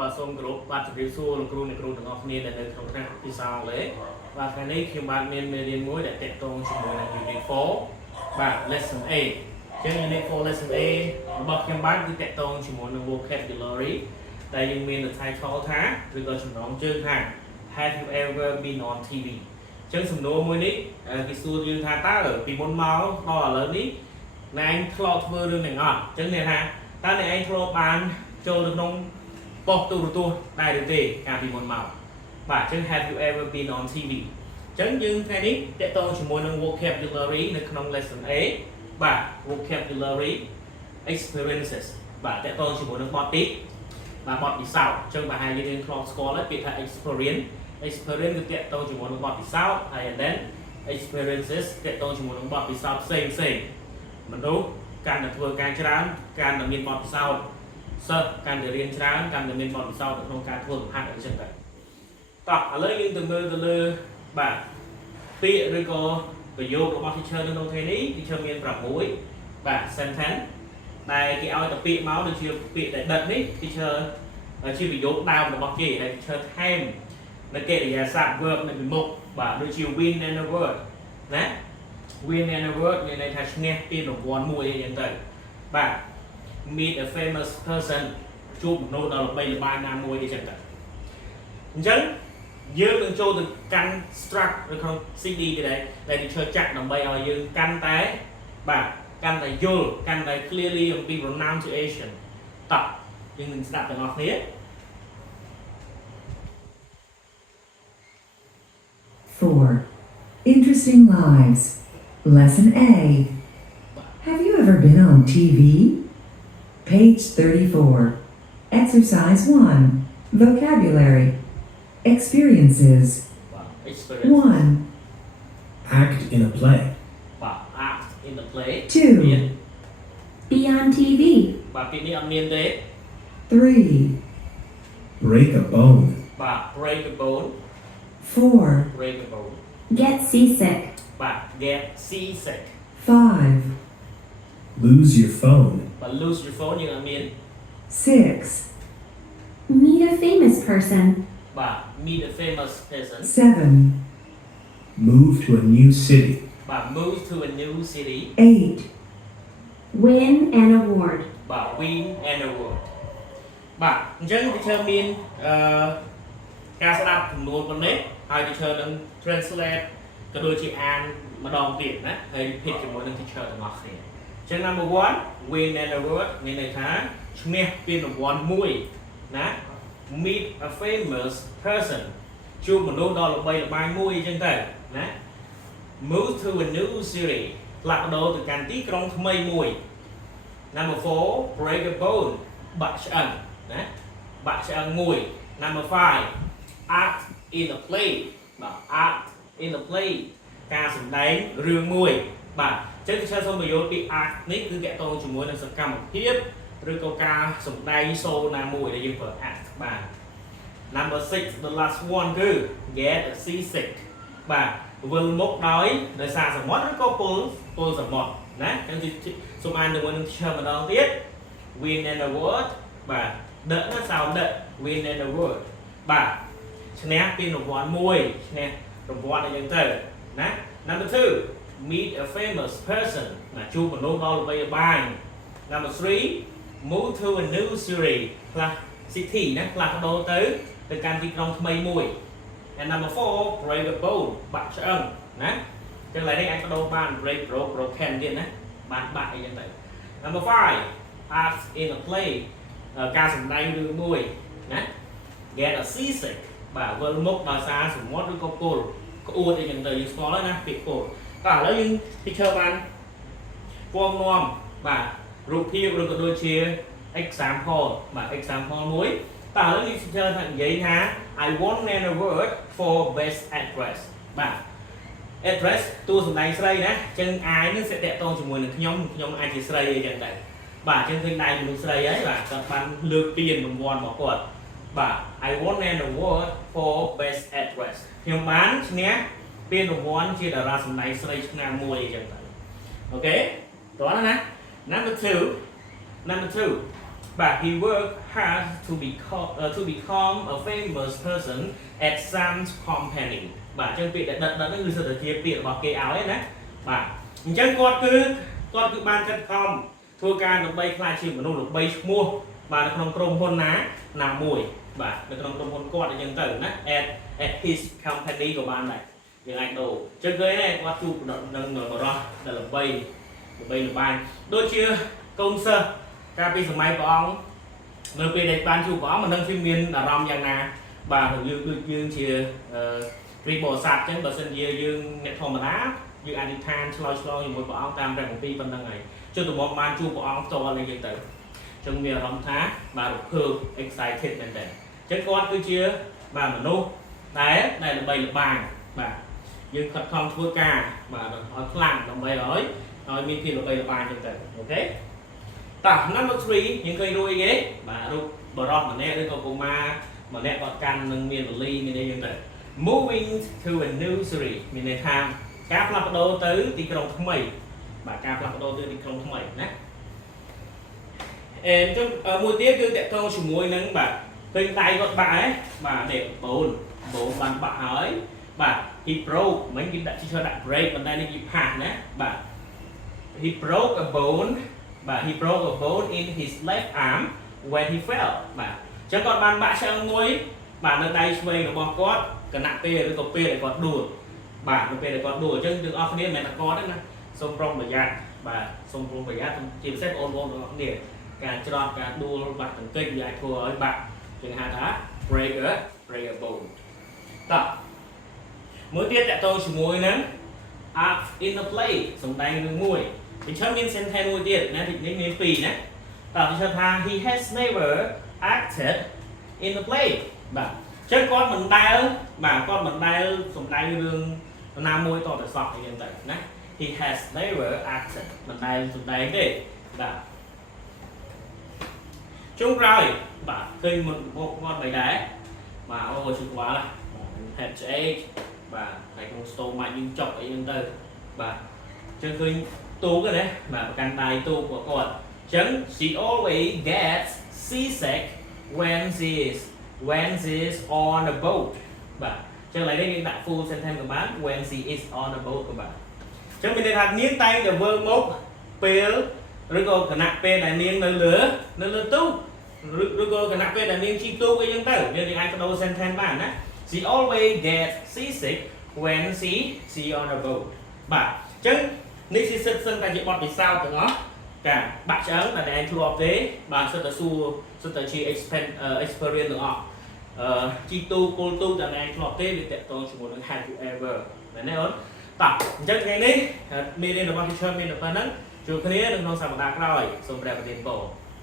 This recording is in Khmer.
បាទសូមគោរពបាទជម្រាបសួរលោកគ្រូអ្នកគ្រូទាំងអស់គ្នាដែលនៅក្នុងថ្នាក់ពិសាលេបាទថ្ងៃនេះខ្ញុំបានមានមេរៀនមួយដែលតាក់ទងជាមួយនឹង Unit 4 បាទ Lesson A អញ្ចឹង Unit 4 Lesson A របស់ខ្ញុំបានគឺតាក់ទងជាមួយនឹង vocabulary ដែលយើងមាន title ថាឬក៏ចំណងជើងថា Have you ever been on TV អញ្ចឹងសំណួរមួយនេះគេសួរយើងថាតើពីមុនមកដល់ឥឡូវនេះណែឯងធ្លាប់ធ្វើរឿងហ្នឹងអត់អញ្ចឹងអ្នកថាតើអ្នកឯងធ្លាប់បានចូលទៅក្នុងប៉ុស្តិ៍ទូរទស្សន៍ដែរឬទេកាលពីមុនមកបាទអញ្ចឹង Have you ever been on TV អញ្ចឹងយើងថ្ងៃនេះតកតងជាមួយនឹង vocabulary នៅក្នុង lesson A បាទ vocabulary experiences បាទតកតងជាមួយនឹងបទទីបាទបទពិសោធន៍អញ្ចឹងបើហើយយើងរៀនធ្លាប់ស្គាល់ហើយពាក្យថា experience គឺតកតងជាមួយនឹងបទពិសោធន៍ហើយ and then experiences តកតងជាមួយនឹងបទពិសោធន៍ផ្សេងមនុស្សកាន់តែធ្វើការច្រើនកាន់តែមានបទពិសោធន៍សិស្សកាន់តែរៀនច្រើនកាន់តែមានបទពិសោធន៍នៅក្នុងការធ្វើលំហាត់អីចឹងទៅតោះឥឡូវយើងទៅមើលទៅលើបាទពាក្យឬក៏ប្រយោគរបស់ teacher នៅក្នុងថ្ងៃនេះ teacher មាន6បាទ sentence ដែលគេឲ្យតែពាក្យមកដូចជាពាក្យដែលដិតនេះ teacher ជាប្រយោគដើមរបស់គេដែល teacher ថែមនៅកិរិយាសព្ទ verb នៅពីមុខបាទដូចជា win and a word ណា win and a word មានន័យថាឈ្នះពានរង្វាន់មួយអីចឹងទៅបាទ meet a famous person ជួបមនុស្សដ៏ល្បីល្បាញណាមួយអីចឹងទៅអញ្ចឹងយើងនឹងចូលទៅកាន់ struct នៅក្នុង CD គេដែល teacher ចាក់ដើម្បីឲ្យយើងកាន់តែបាទកាន់តែយល់កាន់តែ clearly អំពី pronunciation តោះយើងនឹងស្ដាប់ទាំងអស់គ្នា 4. Interesting lives. Lesson A. Have you ever been on TV? Page 34. Exercise 1. Vocabulary. Experiences. experience 1, Act in a play. បាទ act in the play 2, Be on TV. បាទពាក្យនេះអត់មានទេ 3, Break a bone. បាទ break a bone 4, break a bone Get seasick. បាទ get seasick 5, Lose your phone. បាទ lose your phone យើងអត់មាន 6, Meet a famous person. បាទ meet a famous person 7, Move to a new city. បាទ move to a new city 8, Win an award. បាទ win an award បាទអញ្ចឹង teacher មានការស្ដាប់ចំនួនប៉ុណ្ណេះហើយ teacher នឹង translate ក៏ដូចជាអានម្ដងទៀតណាហើយ repeat ជាមួយនឹង teacher ទាំងអស់គ្នាអញ្ចឹង number 1 win an award មានន័យថាឈ្នះពានរង្វាន់មួយណា meet a famous person ជួបមនុស្សដ៏ល្បីល្បាញមួយអញ្ចឹងទៅណា move to a new city ផ្លាស់ប្ដូរទៅកាន់ទីក្រុងថ្មីមួយ number 4 break a bone បាក់ឆ្អឹងណាបាក់ឆ្អឹងមួយ number 5 act in a play បាទ act in a play ការសម្ដែងរឿងមួយបាទអញ្ចឹងខ្ញុំសូមបញ្យល់ពី act នេះគឺតាក់ទងជាមួយនឹងសកម្មភាពឬក៏ការសម្ដែងសូរណាមួយដែលយើងប្រើ act បាទ number 6 the last one គឺ get seasick បាទវិលមកដោយសារសមុទ្រឬក៏ពុលសមុទ្រណាអញ្ចឹងសូមអានជាមួយនឹង teacher ម្ដងទៀត win an award បាទដឹកណាសោមដឹក win an award បាទឈ្នះពានរង្វាន់មួយឈ្នះរង្វាន់អីចឹងទៅណា number 2 meet a famous person ណាជួបមនុស្សដ៏ល្បីល្បាញ number 3 move to a new city ផ្លាស់ city ណាផ្លាស់ប្ដូរទៅកាន់ទីក្រុងថ្មីមួយ and number 4 break a bone បាក់ឆ្អឹងណាចឹងឡើយនេះអាចបដូរបាន break broke broken ទៀតណាបានបាក់អីចឹងទៅ number 5 act in a play ការសម្ដែងរឿងមួយណា get a seasick បាទវិលមុខដោយសារសមុទ្រឬក៏ពុលក្អួតអីចឹងទៅយើងស្គាល់ហើយណាពាក្យពុលតោះឥឡូវយើង teacher បានពំនាំបាទរូបភាពឬក៏ដូចជា example បាទ example មួយតើឥឡូវយើង teacher ថានិយាយថា I want an award for best actress បាទ address តួសម្ដែងស្រីណាអញ្ចឹង I នឹងsẽតាក់ទងជាមួយនឹងខ្ញុំអាចជាស្រីអីចឹងដែរបាទអញ្ចឹងឃើញដៃមនុស្សស្រីហើយបាទគាត់បានលើកពានរង្វាន់របស់គាត់បាទ I won an award for best actress ខ្ញុំបានឈ្នះពានរង្វាន់ជាតារាសម្ដែងស្រីឆ្នាំមួយអីចឹងទៅអូខេតោះណា number 2 but he worked hard to become a famous person at Sam's company បាទអញ្ចឹងពាក្យដែលដិតហ្នឹងគឺសិតតែជាពាក្យរបស់គេឲ្យណាបាទអញ្ចឹងគាត់គឺបានខិតខំធ្វើការដើម្បីខ្លាចជាមនុស្សដើម្បីឈ្មោះបាទនៅក្នុងក្រុមហ៊ុនណាមួយបាទនៅក្នុងក្រុមហ៊ុនគាត់អញ្ចឹងទៅណា at his company ក៏បានដែរយើងអាចដូរអញ្ចឹងឃើញដែរគាត់ជួបនឹងបរិះដែលល្បីល្បាញដូចជាកូនសិស្សកាលពីសម័យព្រះអង្គនៅពេលដែលបានជួបព្រះអង្គមិនដឹងជាមានអារម្មណ៍យ៉ាងណាបាទយើងដូចយើងជាព្រះបរិស័ទអញ្ចឹងបើសិនជាយើងអ្នកធម្មតាយើងអធិដ្ឋានឆ្លើយជាមួយព្រះអង្គតាមព្រះគម្ពីរប៉ុណ្្នឹងហើយចុះទៅមកបានជួបព្រះអង្គផ្ទាល់អីយ៉ាងទៅអញ្ចឹងមានអារម្មណ៍ថាបាទរភើប excited មែនតើអញ្ចឹងគាត់គឺជាបាទមនុស្សដែលល្បីល្បាញបាទយើងខិតខំធ្វើការបាទឲ្យខ្លាំងដើម្បីឲ្យមានភាពល្បីល្បាញអញ្ចឹងទៅអូខេតោះ number 3យើងឃើញរួចគេបាទរូបបរិសម្នាក់ឬក៏កុមារម្នាក់គាត់កាន់នឹងមានវលីមានអីយ៉ាងទៅ moving to a new city មានន័យថាការផ្លាស់ប្ដូរទៅទីក្រុងថ្មីបាទការផ្លាស់ប្ដូរទៅទីក្រុងថ្មីណាអញ្ចឹងមួយទៀតគឺតកតងជាមួយនឹងបាទឃើញដៃគាត់បាក់ហ៎បាទនេះបូនបានបាក់ហើយបាទ he broke មិនគេដាក់ឈើដាក់ break ប៉ុន្តែនេះគេផាសណាបាទ he broke a bone បាទ he broke a bone in his left arm when he fell បាទអញ្ចឹងគាត់បានបាក់ឆ្អឹងមួយបាទនៅដៃឆ្វេងរបស់គាត់គណៈពេលឬក៏ពេលដែលគាត់ដួលបាទនៅពេលដែលគាត់ដួលអញ្ចឹងទាំងអស់គ្នាមិនមែនតែគាត់ទេណាសូមប្រុងប្រយ័ត្នបាទសូមប្រុងប្រយ័ត្នជាពិសេសបងប្អូនទាំងអស់គ្នាការច្រត់ការដួលបាក់ទង្គិចវាអាចធ្វើឲ្យបាក់ជាងហៅថា break a bone តោះមួយទៀតតកតងជាមួយនឹង act in the play សំដែងរឿងមួយពីឈើមាន sentence មួយទៀតណានេះមានពីរណាតោះពីឈើថា he has never acted in the play បាទចឹងគាត់មិនដែលសំដែងរឿងណាមួយតតែសោះអីចឹងទៅណា he has never acted មិនដែលសំដែងទេបាទចុងក្រោយបាទឃើញមុនមកគាត់មិនដែរបាទអូជិះក្បាលបាទ head shake បាទហើយក្នុង stomach យើងចុកអីហ្នឹងទៅបាទចឹងឃើញទូកណាបាទប្រកាន់ដៃទូករបស់គាត់ចឹង she always gets seasick when she is on a boat បាទចឹងឡើយនេះយើងដាក់ full sentence ក៏បាន when she is on a boat ក៏បានចឹងមានន័យថានាងតែងតែវិលមកពេលឬក៏គណៈពេលដែលនាងនៅលើទូកឬក៏គណៈពេលដែលនាងជិះទូកអីចឹងទៅយើងអាចបដូរ sentence បានណា she always gets seasick when she on a boat បាទអញ្ចឹងនេះជាសិទ្ធតែជាបទពិសោធន៍ទាំងអស់ការបាក់ឆ្អឹងដែលឯងធ្លាប់ទេបាទសិទ្ធតែជា experience ទាំងអស់ជីទូគោលទូដែលឯងធ្លាប់ទេវាតកតងជាមួយនឹង have you ever មែនទេអូនតោះអញ្ចឹងថ្ងៃនេះមេរៀនរបស់ teacher មានតែប៉ុណ្្នឹងជួបគ្នានៅក្នុងសប្តាហ៍ក្រោយសូមព្រះប្រទានពរ